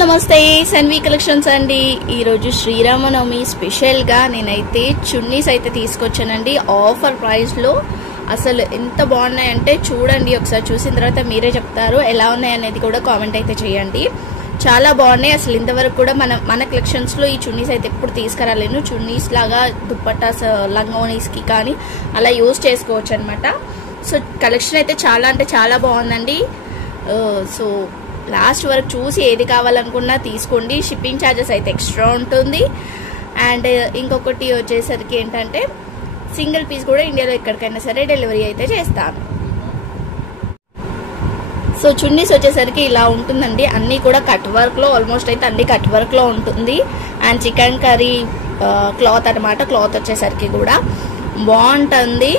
నమస్తే సన్వి కలెక్షన్స్ అండి. ఈరోజు శ్రీరామనవమి స్పెషల్గా నేనైతే చున్నీస్ అయితే తీసుకొచ్చానండి. ఆఫర్ ప్రైస్లో అసలు ఎంత బాగున్నాయంటే చూడండి, ఒకసారి చూసిన తర్వాత మీరే చెప్తారు ఎలా ఉన్నాయనేది కూడా కామెంట్ అయితే చేయండి. చాలా బాగున్నాయి. అసలు ఇంతవరకు కూడా మన కలెక్షన్స్లో ఈ చున్నీస్ అయితే ఎప్పుడు తీసుకురాలేను. చున్నీస్ లాగా దుప్పట్టాస్ లంగోనీస్కి కానీ అలా యూజ్ చేసుకోవచ్చు అనమాట. సో కలెక్షన్ అయితే చాలా అంటే చాలా బాగుందండి. సో లాస్ట్ వరకు చూసి ఏది కావాలనుకున్నా తీసుకోండి. షిప్పింగ్ ఛార్జెస్ అయితే ఎక్స్ట్రా ఉంటుంది. అండ్ ఇంకొకటి వచ్చేసరికి ఏంటంటే సింగిల్ పీస్ కూడా ఇండియాలో ఎక్కడికైనా సరే డెలివరీ అయితే చేస్తాను. సో చున్నీస్ వచ్చేసరికి ఇలా ఉంటుందండి. అన్నీ కూడా కట్ వర్క్లో, ఆల్మోస్ట్ అయితే అన్ని కట్ వర్క్లో ఉంటుంది. అండ్ చికెన్ కర్రీ క్లాత్ అనమాట. క్లాత్ వచ్చేసరికి కూడా బాగుంటుంది.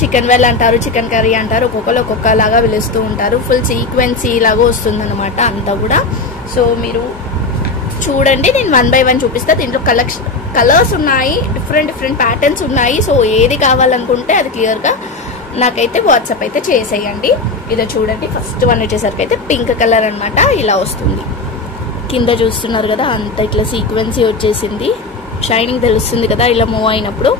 చికెన్ వెల్ అంటారు, చికెన్ కర్రీ అంటారు, ఒక్కొక్కరు ఒక్కొక్కలాగా పిలుస్తూ ఉంటారు. ఫుల్ సీక్వెన్సీ లాగా వస్తుంది అనమాట అంతా కూడా. సో మీరు చూడండి, నేను 1 by 1 చూపిస్తా. దీంట్లో కలర్స్ ఉన్నాయి, డిఫరెంట్ ప్యాటర్న్స్ ఉన్నాయి. సో ఏది కావాలనుకుంటే అది క్లియర్గా నాకైతే వాట్సాప్ అయితే చేసేయండి. ఇదో చూడండి, ఫస్ట్ వన్ వచ్చేసరికి అయితే పింక్ కలర్ అనమాట. ఇలా వస్తుంది. కింద చూస్తున్నారు కదా, అంత ఇట్లా సీక్వెన్సీ వచ్చేసింది. షైనింగ్ తెలుస్తుంది కదా ఇలా మూవ్ అయినప్పుడు.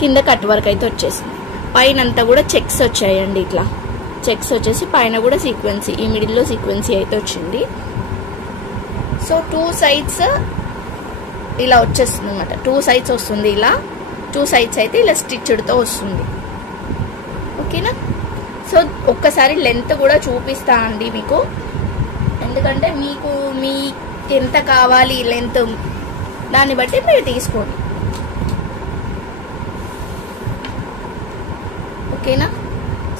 కింద కట్ వర్క్ అయితే వచ్చేసింది. పైన అంతా కూడా చెక్స్ వచ్చాయండి. ఇట్లా చెక్స్ వచ్చేసి పైన కూడా సీక్వెన్సీ, ఈ మిడిల్లో సీక్వెన్సీ అయితే వచ్చింది. సో 2 sides ఇలా వచ్చేస్తుంది అనమాట. 2 sides వస్తుంది. ఇలా 2 sides అయితే ఇలా స్టిచ్డ్తో వస్తుంది. ఓకేనా? సో ఒక్కసారి లెంత్ కూడా చూపిస్తా అండి మీకు, ఎందుకంటే మీకు ఎంత కావాలి లెంత్ దాన్ని బట్టి మీరు తీసుకోండి. ఓకేనా?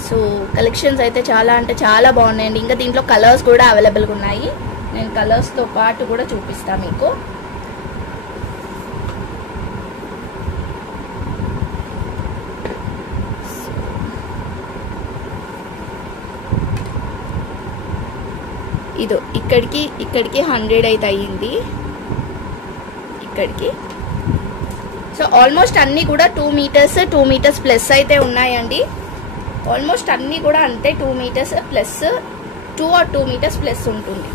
సో కలెక్షన్స్ అయితే చాలా అంటే చాలా బాగున్నాయండి. ఇంకా దీంట్లో కలర్స్ కూడా అవైలబుల్గా ఉన్నాయి. నేను కలర్స్తో పాటు కూడా చూపిస్తాను మీకు. ఇదో ఇక్కడికి 100 అయితే అయ్యింది ఇక్కడికి. సో ఆల్మోస్ట్ అన్నీ కూడా 2 meters ప్లస్ అయితే ఉన్నాయండి. ఆల్మోస్ట్ అన్నీ కూడా అంటే 2 meters plus 2 or 2 meters plus ఉంటుంది.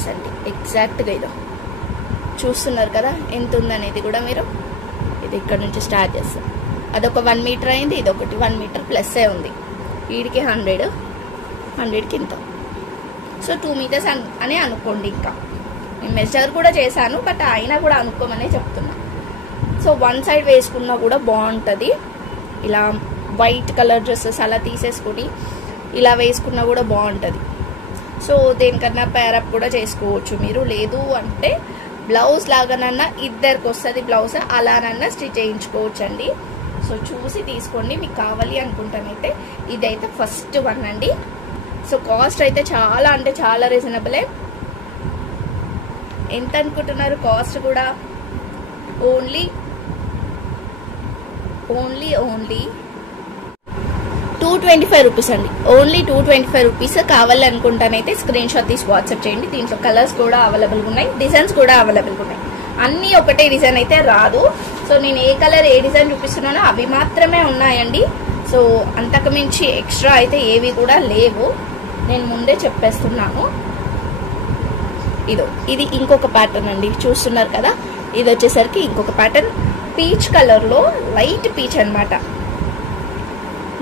సరే ఎగ్జాక్ట్గా ఇదో చూస్తున్నారు కదా ఎంత ఉందనేది కూడా మీరు. ఇది ఇక్కడ నుంచి స్టార్ట్ చేస్తాం. అదొక 1 meter అయింది, ఇది ఒకటి 1 meter ప్లస్సే ఉంది. వీడికి 100కి ఇంత. సో 2 meters అని అనుకోండి. ఇంకా నేను మెజర్ కూడా చేశాను, బట్ అయినా కూడా అనుకోమనే చెప్తున్నా. సో 1 side వేసుకున్నా కూడా బాగుంటుంది. ఇలా వైట్ కలర్ డ్రెస్సెస్ అలా తీసేసుకొని ఇలా వేసుకున్నా కూడా బాగుంటుంది. సో దేనికన్నా పేరప్ కూడా చేసుకోవచ్చు మీరు. లేదు అంటే బ్లౌజ్ లాగానన్నా ఇద్దరికి వస్తుంది బ్లౌజ్, అలానన్నా స్టిచ్ చేయించుకోవచ్చు అండి. సో చూసి తీసుకోండి మీకు కావాలి అనుకుంటానైతే. ఇదైతే ఫస్ట్ వన్ అండి. సో కాస్ట్ అయితే చాలా అంటే చాలా రీజనబులే. ఎంత అనుకుంటున్నారు కాస్ట్ కూడా? ఓన్లీ 225 రూపీస్ అండి. Only 225 rupees. కావాలి అనుకుంటానైతే స్క్రీన్ షాట్ తీసి వాట్సాప్ చేయండి. దీంట్లో కలర్స్ కూడా అవైలబుల్గా ఉన్నాయి, డిజైన్స్ కూడా అవైలబుల్గా ఉన్నాయి. అన్నీ ఒకటే డిజైన్ అయితే రాదు. సో నేను ఏ కలర్ ఏ డిజైన్ చూపిస్తున్నానో అవి మాత్రమే ఉన్నాయండి. సో అంతకు మించి ఎక్స్ట్రా అయితే ఏవి కూడా లేవు, నేను ముందే చెప్పేస్తున్నాను. ఇది ఇంకొక ప్యాటర్న్ అండి, చూస్తున్నారు కదా. ఇది వచ్చేసరికి ఇంకొక ప్యాటర్న్, పీచ్ కలర్లో, లైట్ పీచ్ అనమాట.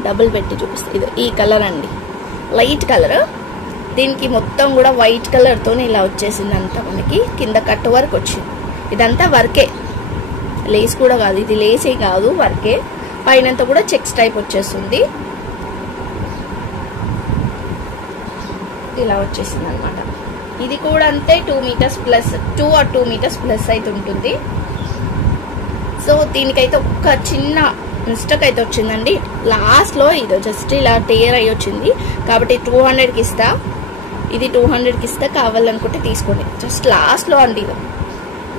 డబుల్ పెట్టి చూపిస్తుంది. ఇది ఈ కలర్ అండి, లైట్ కలర్. దీనికి మొత్తం కూడా వైట్ కలర్తో ఇలా వచ్చేసింది అంతా. మనకి కింద కట్ వర్క్ వచ్చింది. ఇదంతా వర్కే, లేస్ కూడా కాదు, ఇది లేసే కాదు, వర్కే. పైనంతా కూడా చెక్స్ టైప్ వచ్చేస్తుంది. ఇలా వచ్చేసింది అనమాట. ఇది కూడా అంతే 2 meters plus, 2 or 2 meters plus అయితే ఉంటుంది. సో దీనికైతే ఒక చిన్న మిస్టేక్ అయితే వచ్చిందండి లాస్ట్లో. ఇది జస్ట్ ఇలా టేర్ అయ్యి వచ్చింది కాబట్టి 200కి ఇస్తా. ఇది 200కి ఇస్తా, కావాలనుకుంటే తీసుకోండి. జస్ట్ లాస్ట్లో అండి, ఇది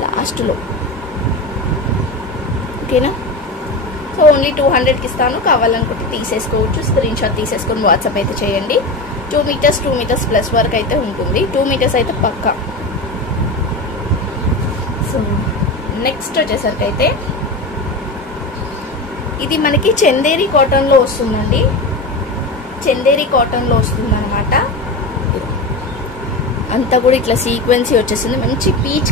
లాస్ట్లో. ఓకేనా? సో ఓన్లీ 200కి ఇస్తాను, కావాలనుకుంటే తీసేసుకోవచ్చు. స్క్రీన్ షాట్ తీసేసుకొని వాట్సాప్ అయితే చేయండి. 2 meters ప్లస్ వరకు అయితే ఉంటుంది. 2 meters అయితే పక్కా. సో నెక్స్ట్ వచ్చేసరికి అయితే ఇది మనకి చందేరి కాటన్ లో వస్తుందండి. చందేరి కాటన్లో వస్తుంది అనమాట. అంతా కూడా ఇట్లా సీక్వెన్సీ వచ్చేసింది. మంచి పీచ్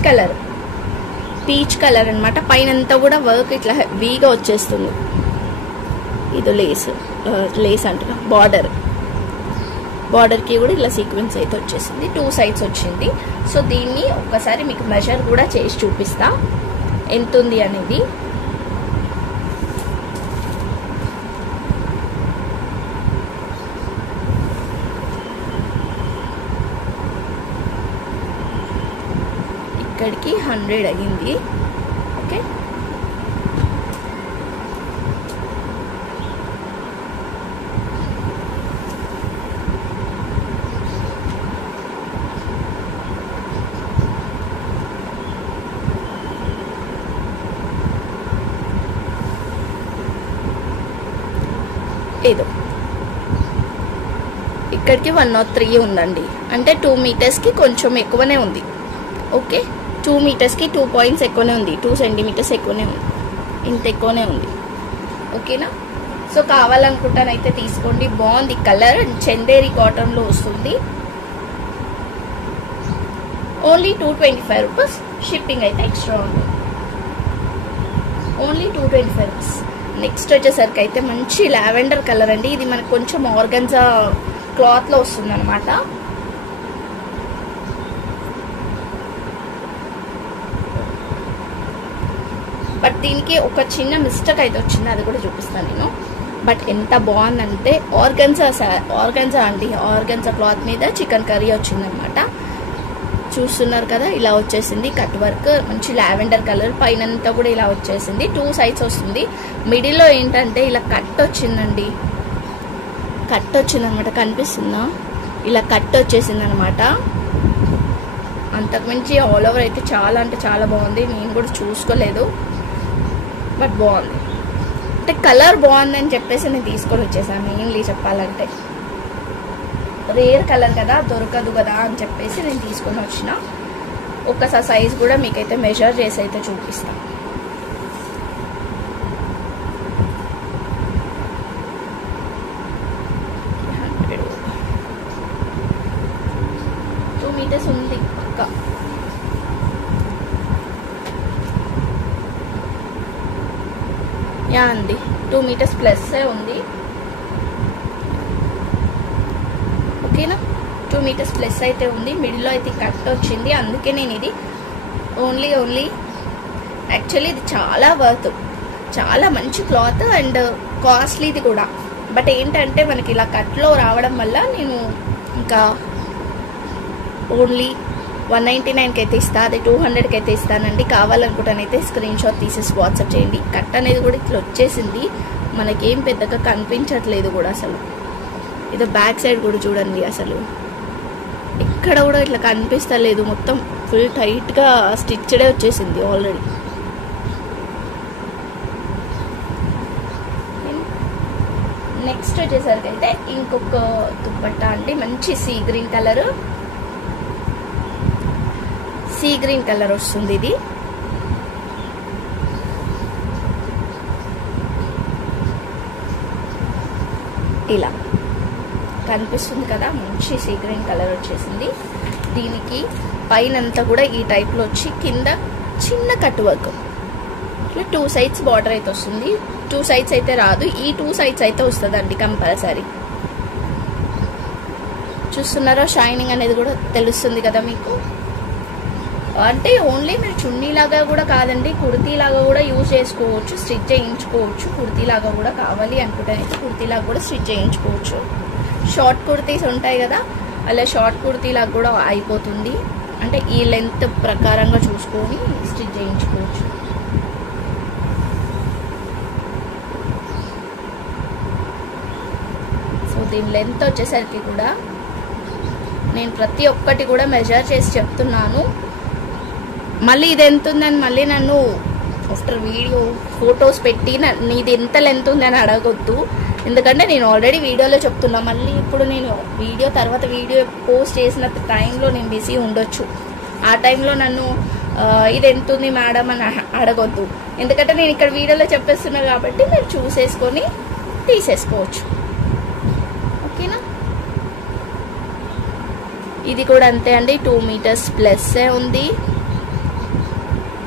కలర్ అనమాట. పైన అంతా కూడా వర్క్ ఇట్లా హెవీగా వచ్చేస్తుంది. ఇది లేస్ అంటున్నా, బార్డర్కి కూడా ఇట్లా సీక్వెన్స్ అయితే వచ్చేసింది. 2 సైడ్స్ వచ్చింది. సో దీన్ని ఒక్కసారి మీకు మెజర్ కూడా చేసి చూపిస్తా ఎంత ఉంది అనేది. ఇక్కడికి 100 అయ్యింది. ఓకే, ఏదో ఇక్కడికి 103 ఉందండి. అంటే 2 మీటర్స్కి కొంచెం ఎక్కువనే ఉంది. ఓకే, 2 మీటర్స్కి 2 పాయింట్స్ ఎక్కువనే ఉంది. 2 సెంటీమీటర్స్ ఎక్కువనే ఉంది. ఇంత ఎక్కువనే ఉంది. ఓకేనా? సో కావాలనుకుంటానైతే తీసుకోండి. బాగుంది కలర్. చందేరి కాటన్లో వస్తుంది. Only 225 rupees. షిప్పింగ్ అయితే ఎక్స్ట్రా ఉంది. Only 225 rupees. నెక్స్ట్ వచ్చేసరికి అయితే మంచి లావెండర్ కలర్ అండి. ఇది మనకు కొంచెం ఆర్గన్జా క్లాత్లో వస్తుంది అనమాట. బట్ దీనికి ఒక చిన్న మిస్టేక్ అయితే వచ్చింది, అది కూడా చూపిస్తాను నేను. బట్ ఎంత బాగుందంటే ఆర్గన్జా అండి. ఆర్గన్జా క్లాత్ మీద చికెన్ కర్రీ వచ్చిందనమాట. చూస్తున్నారు కదా, ఇలా వచ్చేసింది. కట్ వర్క్ మంచి లావెండర్ కలర్. పైనంతా కూడా ఇలా వచ్చేసింది. 2 సైడ్స్ వస్తుంది. మిడిల్లో ఏంటంటే ఇలా కట్ వచ్చిందండి. కట్ వచ్చిందనమాట. కనిపిస్తుందా? ఇలా కట్ వచ్చేసింది అనమాట. అంతకుమించి ఆల్ ఓవర్ అయితే చాలా అంటే చాలా బాగుంది. నేను కూడా చూసుకోలేదు, బట్ బాగుంది. అంటే కలర్ బాగుందని చెప్పేసి నేను తీసుకొని వచ్చేసాను. మెయిన్లీ చెప్పాలంటే రేర్ కలర్ కదా, దొరకదు కదా అని చెప్పేసి నేను తీసుకొని వచ్చిన. ఒక్కసారి సైజ్ కూడా మీకైతే మెజర్ చేసి అయితే చూపిస్తాను. మీటర్స్ ఉంది పక్క. యా అండి, 2 మీటర్స్ ప్లస్ ఉంది. ఓకేనా? 2 మీటర్స్ ప్లస్ అయితే ఉంది. మిడిల్లో అయితే కట్ వచ్చింది. అందుకే నేను ఇది ఓన్లీ యాక్చువల్లీ ఇది చాలా వర్త్, చాలా మంచి క్లాత్ అండ్ కాస్ట్లీది కూడా. బట్ ఏంటంటే మనకి ఇలా కట్లో రావడం వల్ల నేను ఇంకా ఓన్లీ 199కి అయితే ఇస్తా. అదే 200కి అయితే ఇస్తానండి. కావాలనుకుంటానైతే స్క్రీన్ షాట్ తీసేసి వాట్సాప్ చేయండి. కట్ అనేది కూడా ఇట్లా వచ్చేసింది. మనకేం పెద్దగా కనిపించట్లేదు కూడా అసలు. ఇదో బ్యాక్ సైడ్ కూడా చూడండి, అసలు ఇక్కడ కూడా ఇట్లా కనిపిస్తలేదు. మొత్తం ఫుల్ టైట్గా స్టిచ్డే వచ్చేసింది ఆల్రెడీ. నెక్స్ట్ వచ్చేసరికి అయితే ఇంకొక దుప్పట్టా అండి. మంచి సీ గ్రీన్ కలర్ వస్తుంది. ఇది ఇలా కనిపిస్తుంది కదా, మంచి సీ గ్రీన్ కలర్ వచ్చేసింది. దీనికి పైన అంతా కూడా ఈ టైప్లో వచ్చి కింద చిన్న కట్ వర్క్. ఇట్లా 2 సైడ్స్ బార్డర్ అయితే వస్తుంది. 2 సైడ్స్ అయితే రాదు, ఈ 2 సైడ్స్ అయితే వస్తుందండి కంపల్సరీ. చూస్తున్నారా, షైనింగ్ అనేది కూడా తెలుస్తుంది కదా మీకు. అంటే ఓన్లీ మీరు చున్నీలాగా కూడా కాదండి, కుర్తీలాగా కూడా యూజ్ చేసుకోవచ్చు, స్టిచ్ చేయించుకోవచ్చు. కుర్తీలాగా కూడా కావాలి అనుకుంటేనైతే కుర్తీలాగా కూడా స్టిచ్ చేయించుకోవచ్చు. షార్ట్ కుర్తీస్ ఉంటాయి కదా, అలా షార్ట్ కుర్తీలాగా కూడా అయిపోతుంది. అంటే ఈ లెంత్ ప్రకారంగా చూసుకొని స్టిచ్ చేయించుకోవచ్చు. సో దీని లెంత్ వచ్చేసరికి కూడా నేను ప్రతి ఒక్కటి కూడా మెజర్ చేసి చెప్తున్నాను. మళ్ళీ ఇది ఎంత ఉందని మళ్ళీ నన్ను ఆఫ్టర్ వీడియో ఫొటోస్ పెట్టి నీది ఎంత లెంత్ ఉందని అడగొద్దు. ఎందుకంటే నేను ఆల్రెడీ వీడియోలో చెప్తున్నా. మళ్ళీ ఇప్పుడు నేను తర్వాత వీడియో పోస్ట్ చేసిన టైంలో నేను బిజీ ఉండొచ్చు. ఆ టైంలో నన్ను ఇది ఎంత ఉంది మేడం అని అడగొద్దు. ఎందుకంటే నేను ఇక్కడ వీడియోలో చెప్పేస్తున్నా కాబట్టి మీరు చూసేసుకొని తీసేసుకోవచ్చు. ఓకేనా? ఇది కూడా అంతే అండి, 2 మీటర్స్ ప్లస్ ఉంది.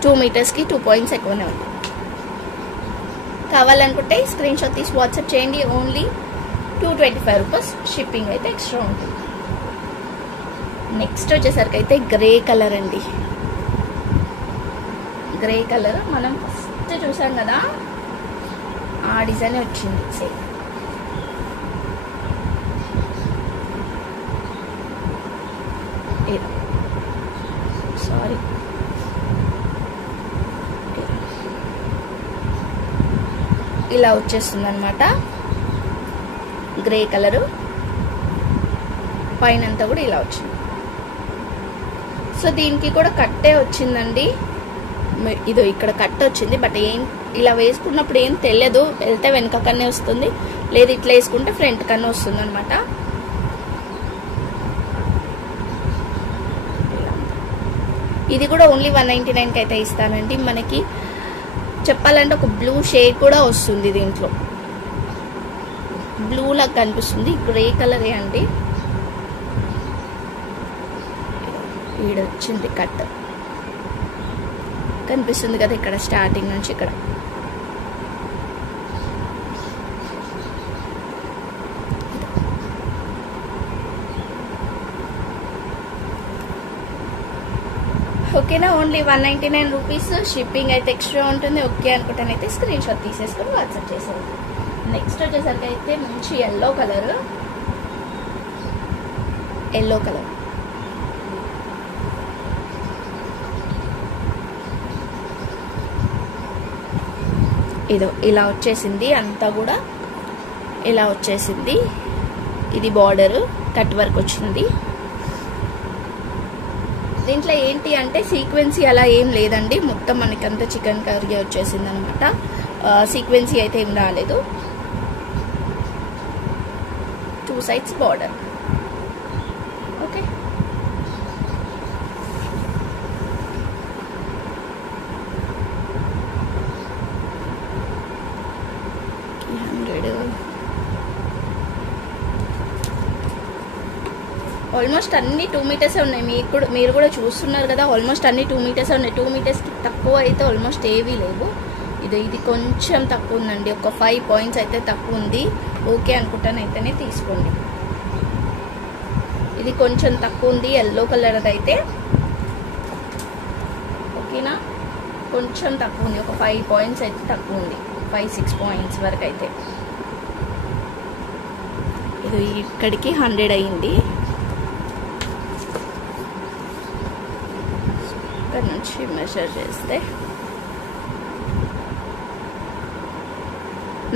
2 మీటర్స్కి 2 పాయింట్స్ ఎక్కువనే ఉంది. కావాలనుకుంటే స్క్రీన్ షాట్ తీసి వాట్సాప్ చేయండి. ఓన్లీ 225 రూపీస్, షిప్పింగ్ అయితే ఎక్స్ట్రా ఉంటుంది. నెక్స్ట్ వచ్చేసరికి అయితే గ్రే కలర్ అండి. గ్రే కలర్ మనం ఫస్ట్ చూసాం కదా, ఆ డిజైన్ వచ్చింది సేమ్. సారీ, ఇలా వచ్చేస్తుంది అనమాట గ్రే కలరు. పైన అంతా కూడా ఇలా వచ్చింది. సో దీనికి కూడా కట్టే వచ్చిందండి. ఇదో ఇక్కడ కట్ట వచ్చింది, బట్ ఏం ఇలా వేసుకున్నప్పుడు ఏం తెలియదు. వెళ్తే వెనక కన్నే వస్తుంది, లేదు ఇట్లా వేసుకుంటే ఫ్రంట్ కన్నే వస్తుంది అనమాట. ఇది కూడా ఓన్లీ 199కి అయితే ఇస్తానండి. మనకి చెప్పాలంటే ఒక బ్లూ షేడ్ కూడా వస్తుంది దీంట్లో, బ్లూ లాగా కనిపిస్తుంది. గ్రే కలరే అండి. ఈడ వచ్చింది కట్, కనిపిస్తుంది కదా ఇక్కడ స్టార్టింగ్ నుంచి ఇక్కడ. ఓకేనా, ఓన్లీ 199 రూపీస్, షిప్పింగ్ అయితే ఎక్స్ట్రా ఉంటుంది. ఓకే అనుకుంటానైతే స్క్రీన్ షాట్ తీసేసుకొని వాట్సాప్ చేసేది. నెక్స్ట్ వచ్చేసరికి అయితే మంచి ఎల్లో కలర్. ఎల్లో కలర్ ఇదో ఇలా వచ్చేసింది, అంతా కూడా ఇలా వచ్చేసింది. ఇది బార్డర్ కట్ వర్క్ వచ్చింది. దీంట్లో ఏంటి అంటే సీక్వెన్సీ అలా ఏం లేదండి, మొత్తం మనకంతా చికెన్ కర్రీ వచ్చేసింది అనమాట. సీక్వెన్సీ అయితే ఏం రాలేదు. 2 sides బార్డర్. ఓకే, ఆల్మోస్ట్ అన్ని 2 మీటర్స్ ఉన్నాయి. మీరు కూడా చూస్తున్నారు కదా, ఆల్మోస్ట్ అన్ని 2 మీటర్స్ ఉన్నాయి. 2 మీటర్స్కి తక్కువ అయితే ఆల్మోస్ట్ ఏవీ లేవు. ఇది కొంచెం తక్కువ ఉందండి, ఒక 5 పాయింట్స్ అయితే తక్కువ ఉంది. ఓకే అనుకుంటానైతేనే తీసుకోండి. ఇది కొంచెం తక్కువ ఉంది, ఎల్లో కలర్ అయితే. ఓకేనా, కొంచెం తక్కువ ఉంది, ఒక 5 పాయింట్స్ అయితే తక్కువ ఉంది, 5-6 పాయింట్స్ వరకు అయితే. ఇది ఇక్కడికి 100 అయింది. ఇక్కడ నుంచి మెజర్ చేస్తే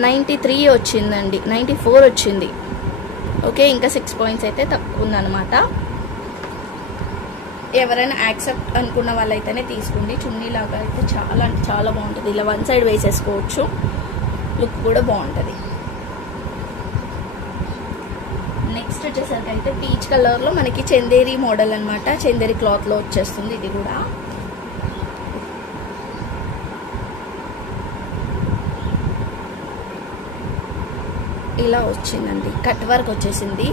93 వచ్చిందండి, 94 వచ్చింది. ఓకే, ఇంకా 6 పాయింట్స్ అయితే తక్కువ ఉందన్నమాట. ఎవరైనా యాక్సెప్ట్ అనుకున్న వాళ్ళైతేనే తీసుకోండి. చున్నీ లాగా అయితే చాలా అంటే చాలా బాగుంటుంది. ఇలా 1 సైడ్ వేసేసుకోవచ్చు, లుక్ కూడా బాగుంటుంది. నెక్స్ట్ వచ్చేసరికి అయితే పీచ్ కలర్లో మనకి చందేరి మోడల్ అనమాట. చందేరి క్లాత్లో వచ్చేస్తుంది. ఇది కూడా ఇలా వచ్చిందండి, కట్ వర్క్ వచ్చేసింది.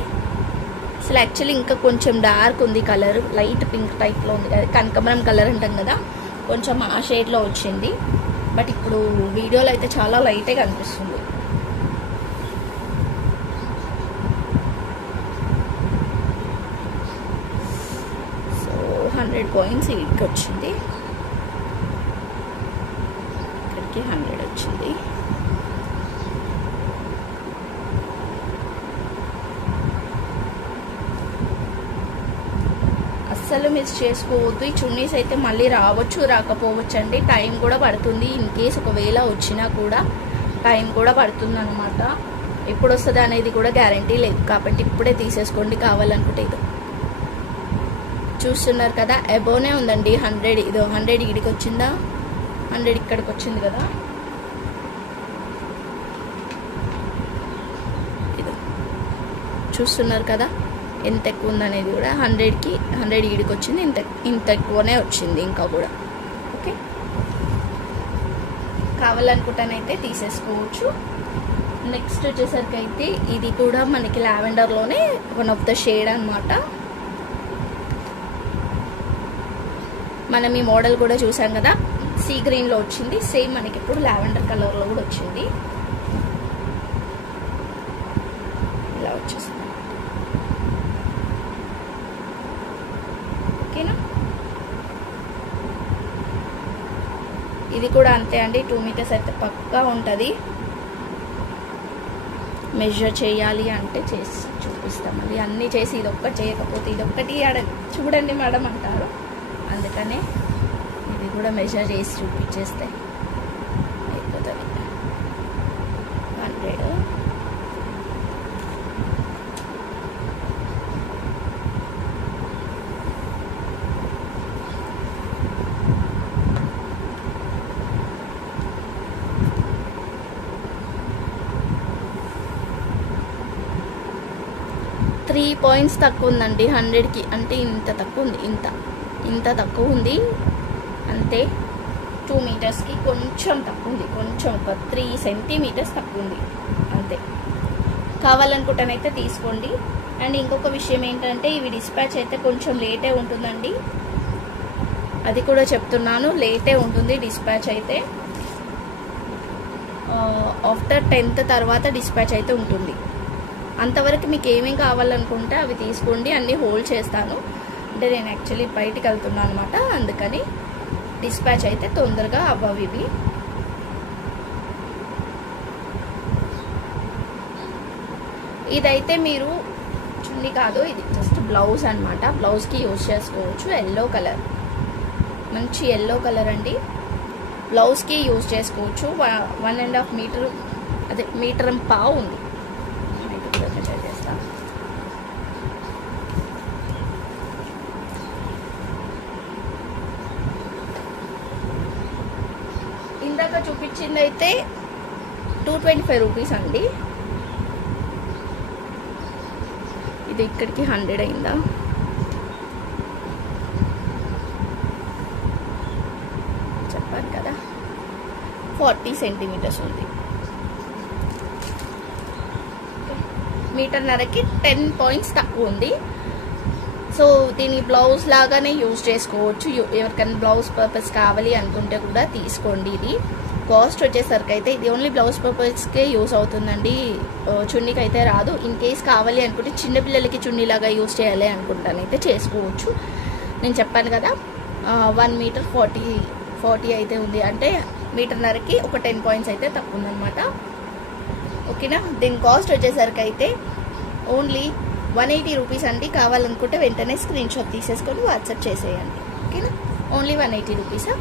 అసలు యాక్చువల్లీ ఇంకా కొంచెం డార్క్ ఉంది కలర్, లైట్ పింక్ టైప్లో ఉంది కదా, కనకమరం కలర్ అంటాం కదా, కొంచెం ఆ షేడ్లో వచ్చింది. బట్ ఇప్పుడు వీడియోలో అయితే చాలా లైటే కనిపిస్తుంది. సో 100 పాయింట్స్ ఇక్కడికి వచ్చింది, ఇక్కడికి 100 వచ్చింది. అస్సలు మిస్ చేసుకోవద్దు. ఈ చున్నీస్ అయితే మళ్ళీ రావచ్చు రాకపోవచ్చు అండి, టైం కూడా పడుతుంది. ఇన్ కేస్ ఒకవేళ వచ్చినా కూడా టైం కూడా పడుతుంది అనమాట. ఎప్పుడు వస్తుంది అనేది కూడా గ్యారంటీ లేదు, కాబట్టి ఇప్పుడే తీసేసుకోండి కావాలనుకుంటే. ఇది చూస్తున్నారు కదా, అబోనే ఉందండి 100. ఇదో 100 ఇడికి వచ్చిందా, 100 ఇక్కడికి వచ్చింది కదా. ఇది చూస్తున్నారు కదా ఎంత ఎక్కువ ఉందనేది కూడా. 100కి 100 ఈడికి వచ్చింది, ఇంత ఎక్కువనే వచ్చింది ఇంకా కూడా. ఓకే, కావాలనుకుంటానైతే తీసేసుకోవచ్చు. నెక్స్ట్ వచ్చేసరికి అయితే ఇది కూడా మనకి లావెండర్లోనే వన్ ఆఫ్ ద షేడ్ అనమాట. మనం ఈ మోడల్ కూడా చూసాం కదా, సీ గ్రీన్లో వచ్చింది. సేమ్ మనకి ఇప్పుడు లావెండర్ కలర్లో కూడా వచ్చింది. ఇలా వచ్చేస్తుంది. ఓకేనా? ఇది కూడా అంతే అండి, 2 మీటర్స్ అయితే పక్కా ఉంటుంది. మెజర్ చేయాలి అంటే చేసి చూపిస్తాం. మళ్ళీ అన్నీ చేసి ఇదొక్కటి చేయకపోతే ఇదొక్కటి చూడండి మేడం అంటారు. అందుకనే ఇది కూడా మెజర్ చేసి చూపించేస్తే అయిపోతుంది. 100 3 పాయింట్స్ తక్కువ ఉందండి 100కి. అంటే ఇంత తక్కువ ఉంది, ఇంత తక్కువ ఉంది అంతే. 2 మీటర్స్కి కొంచెం తక్కువ ఉంది, కొంచెం ఒక 3 సెంటీమీటర్స్ తక్కువ ఉంది అంతే. కావాలనుకుంటానైతే తీసుకోండి. అండ్ ఇంకొక విషయం ఏంటంటే ఇవి డిస్పాచ్ అయితే కొంచెం లేటే ఉంటుందండి, అది కూడా చెప్తున్నాను. లేటే ఉంటుంది డిస్పాచ్ అయితే. ఆఫ్టర్ 10th తర్వాత డిస్పాచ్ అయితే ఉంటుంది. అంతవరకు మీకు ఏమేమి కావాలనుకుంటే అవి తీసుకోండి, అన్నీ హోల్డ్ చేస్తాను. అంటే నేను యాక్చువల్లీ బయటికి వెళ్తున్నాను అనమాట, అందుకని డిస్పాచ్ అయితే తొందరగా అవ్వవు ఇవి. ఇదైతే మీరు చున్నీ కాదు, ఇది జస్ట్ బ్లౌజ్ అనమాట. బ్లౌజ్కి యూజ్ చేసుకోవచ్చు. ఎల్లో కలర్, మంచి ఎల్లో కలర్ అండి. బ్లౌజ్కి యూజ్ చేసుకోవచ్చు. 1.5 మీటర్, అదే 1.5 మీటర్ ఉంది. చేస్తా. ఇందాక చూపించింది అయితే 225 రూపీస్ అండి. ఇది ఇక్కడికి 100 అయిందా? చెప్పాను కదా, 40 సెంటీమీటర్స్ ఉంది. మీటర్న్నరకి 10 పాయింట్స్ తక్కువ ఉంది. సో దీన్ని బ్లౌజ్ లాగానే యూజ్ చేసుకోవచ్చు. ఎవరికైనా బ్లౌజ్ పర్పస్ కావాలి అనుకుంటే కూడా తీసుకోండి. ఇది కాస్ట్ వచ్చేసరికి అయితే ఇది ఓన్లీ బ్లౌజ్ పర్పస్కే యూజ్ అవుతుందండి, చున్నీకి అయితే రాదు. ఇన్ కేస్ కావాలి అనుకుంటే చిన్నపిల్లలకి చున్నీలాగా యూజ్ చేయాలి అనుకుంటానైతే చేసుకోవచ్చు. నేను చెప్పాను కదా 1 మీటర్ 40 అయితే ఉంది. అంటే మీటర్న్నరకి ఒక 10 పాయింట్స్ అయితే తక్కువ ఉందన్నమాట. ఓకేనా? దీని కాస్ట్ వచ్చేసరికి అయితే ఓన్లీ 180 రూపీస్ అండి. కావాలనుకుంటే వెంటనే స్క్రీన్ షాట్ తీసేసుకొని వాట్సాప్ చేసేయండి. ఓకేనా? ఓన్లీ 180 రూపీసా?